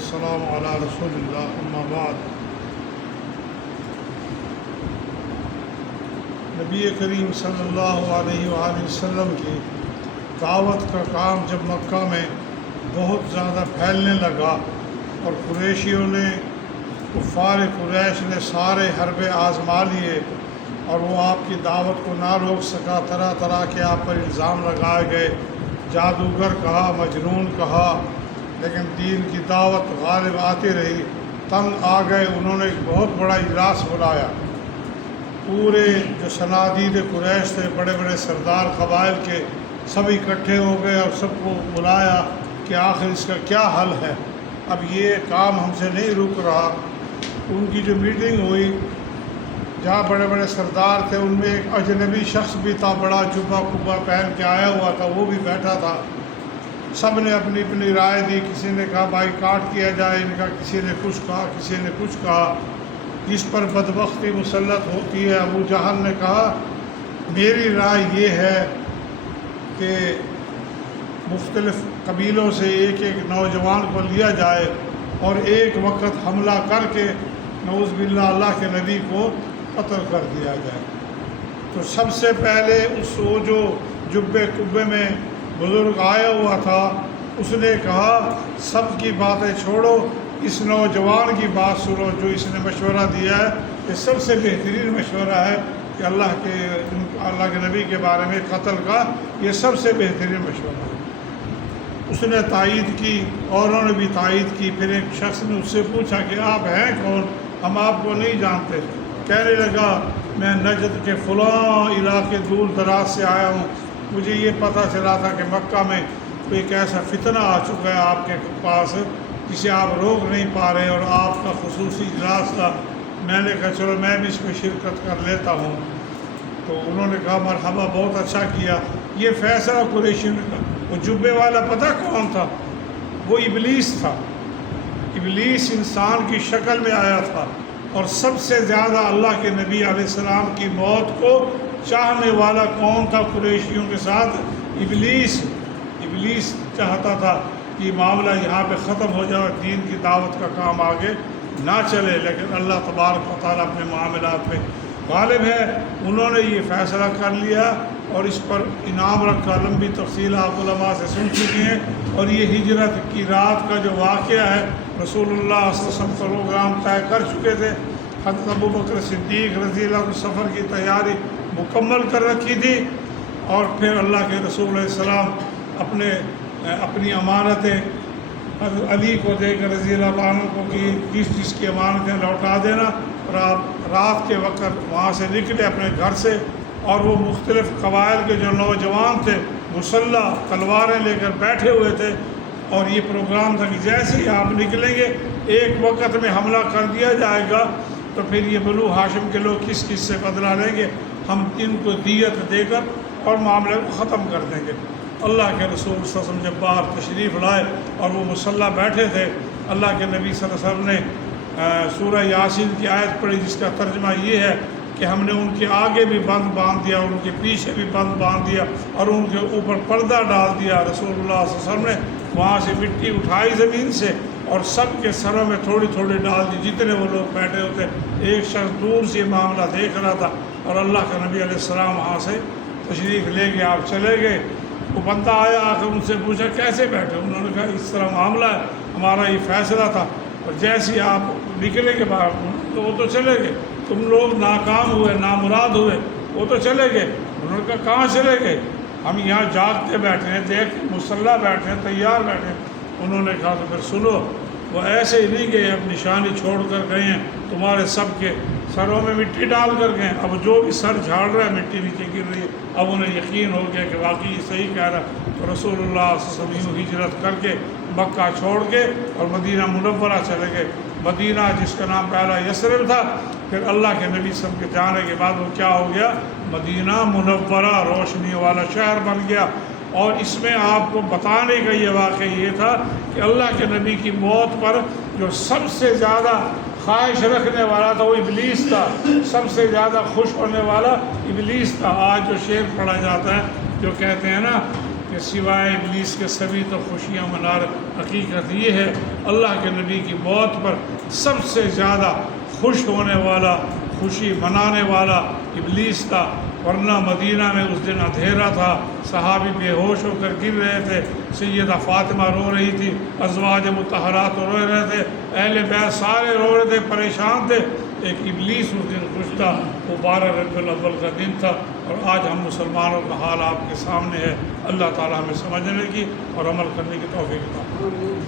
والسلام علی رسول اللہ اما بعد۔ نبی کریم صلی اللہ علیہ وآلہ وسلم کی دعوت کا کام جب مکہ میں بہت زیادہ پھیلنے لگا اور قریشیوں نے، کفار قریش نے سارے حربے آزما لیے اور وہ آپ کی دعوت کو نہ روک سکا، طرح طرح کے آپ پر الزام لگائے گئے، جادوگر کہا، مجنون کہا، لیکن دین کی دعوت غالب آتی رہی۔ تنگ آ گئے، انہوں نے ایک بہت بڑا اجلاس بلایا، پورے جو صنادید قریش تھے، بڑے بڑے سردار قبائل کے، سب اکٹھے ہو گئے اور سب کو بلایا کہ آخر اس کا کیا حل ہے، اب یہ کام ہم سے نہیں رک رہا۔ ان کی جو میٹنگ ہوئی، جہاں بڑے بڑے سردار تھے، ان میں ایک اجنبی شخص بھی تھا، بڑا جبہ کبا پہن کے آیا ہوا تھا، وہ بھی بیٹھا تھا۔ سب نے اپنی اپنی رائے دی، کسی نے کہا بائی کاٹ کیا جائے ان کا، کسی نے کچھ کہا، کسی نے کچھ کہا۔ جس پر بدبختی مسلط ہوتی ہے، ابو جہل نے کہا میری رائے یہ ہے کہ مختلف قبیلوں سے ایک ایک نوجوان کو لیا جائے اور ایک وقت حملہ کر کے نعوذ باللہ اللہ کے نبی کو قتل کر دیا جائے۔ تو سب سے پہلے وہ جو جبے کبے میں بزرگ آیا ہوا تھا، اس نے کہا سب کی باتیں چھوڑو، اس نوجوان کی بات سنو جو اس نے مشورہ دیا ہے، یہ سب سے بہترین مشورہ ہے کہ اللہ کے نبی کے بارے میں قتل کا یہ سب سے بہترین مشورہ ہے۔ اس نے تائید کی، اوروں نے بھی تائید کی۔ پھر ایک شخص نے اس سے پوچھا کہ آپ ہیں کون؟ ہم آپ کو نہیں جانتے۔ کہنے لگا میں نجد کے فلاں علاقے دور دراز سے آیا ہوں، مجھے یہ پتہ چلا تھا کہ مکہ میں کوئی ایک ایسا فتنہ آ چکا ہے آپ کے پاس جسے آپ روک نہیں پا رہے، اور آپ کا خصوصی اجلاس تھا، میں نے کہا چلو میں بھی اس میں شرکت کر لیتا ہوں۔ تو انہوں نے کہا مرحبا، بہت اچھا کیا۔ یہ فیصلہ قریشی نے کہا۔ وہ جبے والا پتہ کون تھا؟ وہ ابلیس تھا۔ ابلیس انسان کی شکل میں آیا تھا، اور سب سے زیادہ اللہ کے نبی علیہ السلام کی موت کو چاہنے والا کون تھا قریشیوں کے ساتھ؟ ابلیس۔ ابلیس چاہتا تھا کہ معاملہ یہاں پہ ختم ہو جائے، دین کی دعوت کا کام آگے نہ چلے، لیکن اللہ تبارک و تعالیٰ اپنے معاملات میں غالب ہے۔ انہوں نے یہ فیصلہ کر لیا اور اس پر انعام رکھا۔ لمبی تفصیل آپ علماء سے سن چکے ہیں، اور یہ ہجرت کی رات کا جو واقعہ ہے، رسول اللہ صلی اللہ علیہ وسلم پروگرام طے کر چکے تھے۔ حضرت ابوبکر صدیق رضی اللہ عنہ سفر کی تیاری مکمل کر رکھی تھی، اور پھر اللہ کے رسول علیہ السلام اپنی امانتیں حضرت علی کو دے کر رضی اللہ عنہ کو کہ جس کی امانتیں لوٹا دینا، اور آپ رات کے وقت وہاں سے نکلے اپنے گھر سے، اور وہ مختلف قبائل کے جو نوجوان تھے مسلح تلواریں لے کر بیٹھے ہوئے تھے، اور یہ پروگرام تھا کہ جیسے ہی آپ نکلیں گے ایک وقت میں حملہ کر دیا جائے گا، تو پھر یہ بنو ہاشم کے لوگ کس کس سے بدلہ لیں گے، ہم ان کو دیت دے کر اور معاملے کو ختم کر دیں گے۔ اللہ کے رسول صلی اللہ علیہ وسلم جب باہر تشریف لائے اور وہ مسلح بیٹھے تھے، اللہ کے نبی صلی اللہ علیہ وسلم نے سورہ یاسین کی آیت پڑھی، جس کا ترجمہ یہ ہے کہ ہم نے ان کے آگے بھی بند باندھ دیا، ان کے پیچھے بھی بند باندھ دیا، اور ان کے اوپر پردہ ڈال دیا۔ رسول اللہ صلی اللہ علیہ وسلم نے وہاں سے مٹی اٹھائی زمین سے اور سب کے سروں میں تھوڑی تھوڑی ڈال دی، جتنے وہ لوگ بیٹھے ہوتے۔ ایک شخص دور سے معاملہ دیکھ رہا تھا، اور اللہ کا نبی علیہ السلام وہاں سے تشریف لے گئے، آپ چلے گئے۔ وہ بندہ آیا، آ کر ان سے پوچھا کیسے بیٹھے؟ انہوں نے کہا اس طرح معاملہ ہے، ہمارا یہ فیصلہ تھا، اور جیسے ہی آپ نکلے گے باہر تو وہ تو چلے گئے، تم لوگ ناکام ہوئے، نامراد ہوئے، وہ تو چلے گئے۔ انہوں نے کہا کہاں چلے گئے؟ ہم یہاں جاگتے بیٹھے ہیں، دیکھ مسلح بیٹھے ہیں، تیار بیٹھے ہیں۔ انہوں نے کہا تو پھر سنو، وہ ایسے ہی نہیں گئے، اب نشانی چھوڑ کر گئے ہیں، تمہارے سب کے سروں میں مٹی ڈال کر گئے۔ اب جو بھی سر جھاڑ رہا ہے مٹی نیچے گر رہی ہے، اب انہیں یقین ہو گیا کہ واقعی یہ صحیح کہہ رہا۔ تو رسول اللہ صلی اللہ علیہ وسلم ہجرت کر کے مکہ چھوڑ کے اور مدینہ منورہ چلے گئے۔ مدینہ جس کا نام پہلا یثرب تھا، پھر اللہ کے نبی صلی اللہ علیہ وسلم کے جانے کے بعد وہ کیا ہو گیا؟ مدینہ منورہ، روشنی والا شہر بن گیا۔ اور اس میں آپ کو بتانے کا یہ واقعہ یہ تھا کہ اللہ کے نبی کی موت پر جو سب سے زیادہ خواہش رکھنے والا تھا وہ ابلیس تھا، سب سے زیادہ خوش ہونے والا ابلیس تھا۔ آج جو شعر پڑھا جاتا ہے جو کہتے ہیں نا کہ سوائے ابلیس کے سبھی تو خوشیاں منا رہے. حقیقت یہ ہے اللہ کے نبی کی موت پر سب سے زیادہ خوش ہونے والا، خوشی منانے والا ابلیس تھا، ورنہ مدینہ میں اس دن اندھیرا تھا، صحابی بے ہوش ہو کر گر رہے تھے، سیدہ فاطمہ رو رہی تھی، ازواج مطہرات رو رہے تھے، اہل بیت سارے رو رہے تھے، پریشان تھے. ایک ابلیس اس دن خوش تھا. وہ 12 ربیع الاول کا دن تھا، اور آج ہم مسلمانوں کا حال آپ کے سامنے ہے. اللہ تعالیٰ ہمیں سمجھنے کی اور عمل کرنے کی توفیق عطا فرمائے.